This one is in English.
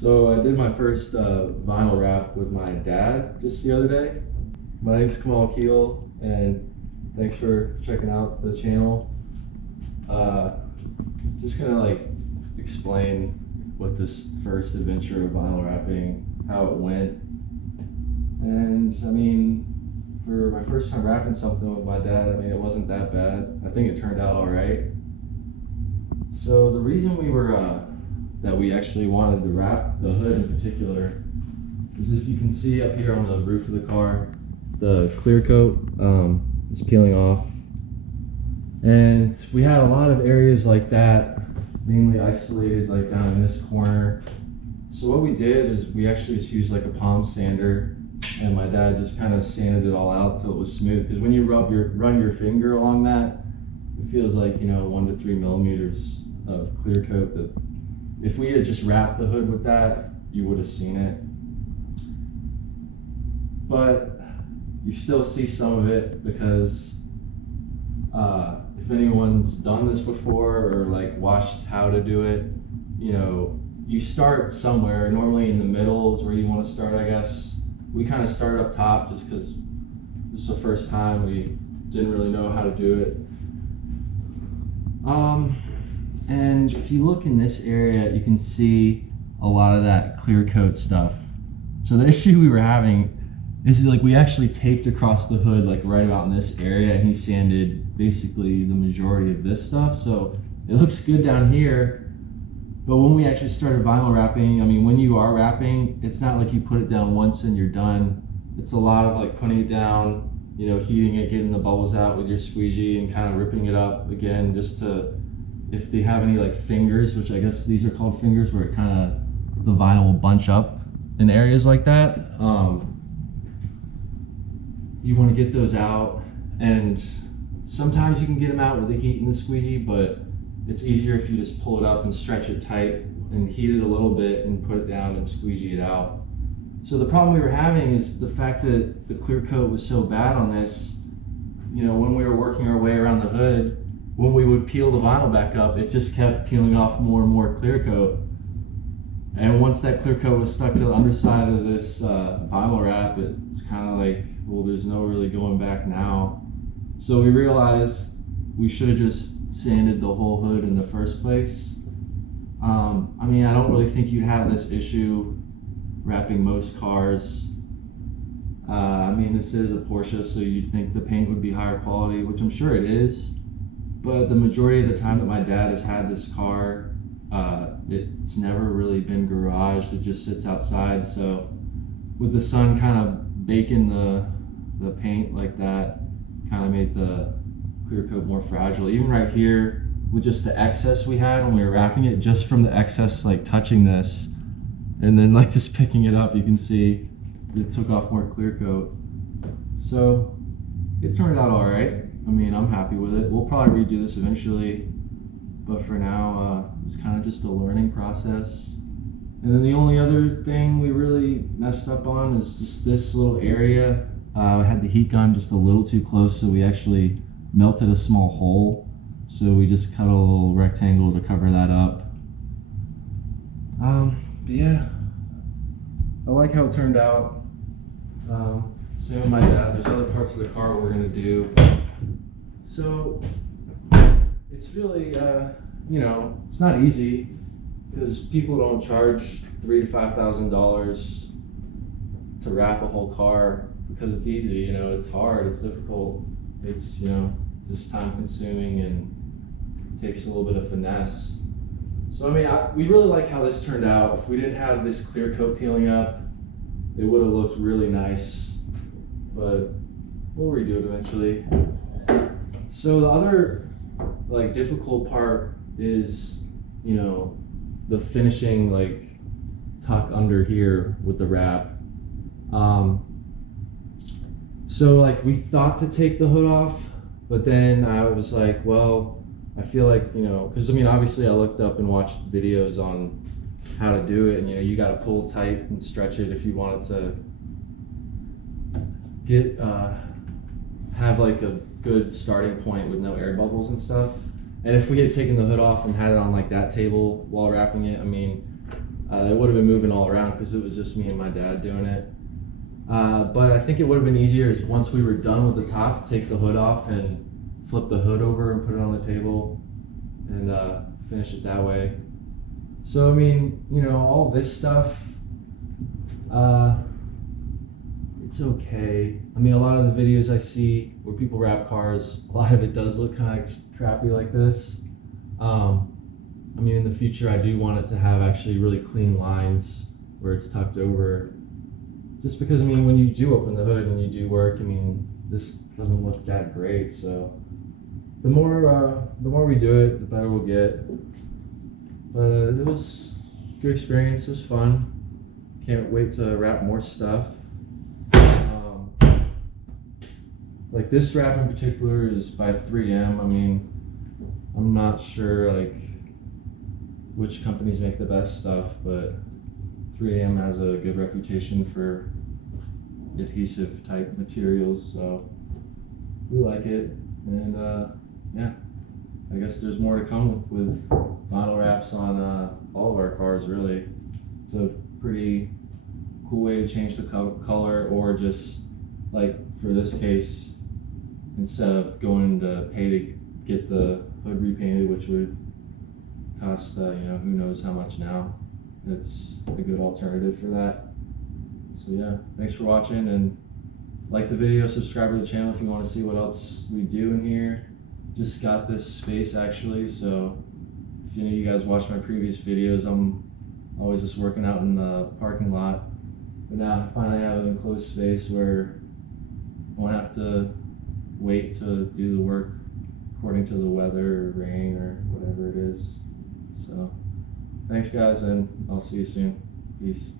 So I did my first vinyl wrap with my dad just the other day. My name's Kamal Akeel, and thanks for checking out the channel. Just gonna like explain what this first adventure of vinyl wrapping, how it went. And I mean, for my first time wrapping something with my dad, I mean, it wasn't that bad. I think it turned out all right. So the reason that we actually wanted to wrap the hood in particular is, if you can see up here on the roof of the car, the clear coat is peeling off. And we had a lot of areas like that, mainly isolated like down in this corner. So what we did is we actually just used like a palm sander, and my dad just kind of sanded it all out till it was smooth. Because when you run your finger along that, it feels like, you know, 1 to 3 millimeters of clear coat that if we had just wrapped the hood with that, you would have seen it. But you still see some of it because if anyone's done this before or like watched how to do it, you know, you start somewhere. Normally in the middle is where you want to start, I guess. We kind of started up top just because this is the first time we didn't really know how to do it. And if you look in this area, you can see a lot of that clear coat stuff. So the issue we were having is like we actually taped across the hood like right about in this area, and he sanded basically the majority of this stuff. So it looks good down here, but when we actually started vinyl wrapping, I mean, when you are wrapping, it's not like you put it down once and you're done. It's a lot of like putting it down, you know, heating it, getting the bubbles out with your squeegee and kind of ripping it up again, just to, if they have any like fingers, which I guess these are called fingers, where it kind of, the vinyl will bunch up in areas like that. You want to get those out, and sometimes you can get them out with the heat and the squeegee, but it's easier if you just pull it up and stretch it tight and heat it a little bit and put it down and squeegee it out. So the problem we were having is the fact that the clear coat was so bad on this. You know, when we were working our way around the hood, when we would peel the vinyl back up, it just kept peeling off more and more clear coat. And once that clear coat was stuck to the underside of this vinyl wrap, it's kind of like, well, there's no really going back now. So we realized we should have just sanded the whole hood in the first place. I mean, I don't really think you'd have this issue wrapping most cars. I mean, this is a Porsche, so you'd think the paint would be higher quality, which I'm sure it is. But the majority of the time that my dad has had this car, it's never really been garaged. It just sits outside. So with the sun kind of baking the paint like that, kind of made the clear coat more fragile. Even right here, with just the excess we had when we were wrapping it, just from the excess like touching this, and then like just picking it up, you can see it took off more clear coat. So it turned out all right. I mean, I'm happy with it. We'll probably redo this eventually, but for now, it was kind of just a learning process. And then the only other thing we really messed up on is just this little area. I had the heat gun just a little too close, so we actually melted a small hole. So we just cut a little rectangle to cover that up. But yeah, I like how it turned out. Same with my dad. There's other parts of the car we're gonna do. So it's really, you know, it's not easy because people don't charge $3,000 to $5,000 to wrap a whole car because it's easy. You know, it's hard, it's difficult, it's, you know, it's just time consuming and it takes a little bit of finesse. So I mean, we really like how this turned out. If we didn't have this clear coat peeling up, it would have looked really nice, but we'll redo it eventually. So the other like difficult part is, you know, the finishing like tuck under here with the wrap. So like we thought to take the hood off, but then I was like, well, I feel like, you know, because I mean, obviously I looked up and watched videos on how to do it, and you know, you got to pull tight and stretch it if you want it to get have like a good starting point with no air bubbles and stuff. And if we had taken the hood off and had it on like that table while wrapping it, I mean, It would have been moving all around because it was just me and my dad doing it. But I think it would have been easier is once we were done with the top, take the hood off and flip the hood over and put it on the table and finish it that way. So I mean, you know, all this stuff, it's okay. I mean, a lot of the videos I see where people wrap cars, a lot of it does look kind of crappy like this. I mean, in the future, I do want it to have actually really clean lines where it's tucked over. Just because, I mean, when you do open the hood and you do work, I mean, this doesn't look that great. So the more we do it, the better we'll get. But it was a good experience. It was fun. Can't wait to wrap more stuff. Like this wrap in particular is by 3M. I mean, I'm not sure like which companies make the best stuff, but 3M has a good reputation for adhesive type materials, so we like it. And yeah, I guess there's more to come with vinyl wraps on all of our cars, really. It's a pretty cool way to change the color, or just like for this case, instead of going to pay to get the hood repainted, which would cost you know, who knows how much now, it's a good alternative for that. So yeah, thanks for watching, and like the video, subscribe to the channel if you want to see what else we do in here. Just got this space actually, so if any of you guys watched my previous videos, I'm always just working out in the parking lot, but now I finally have an enclosed space where I won't have to wait to do the work according to the weather or rain or whatever it is. So thanks guys, and I'll see you soon. Peace.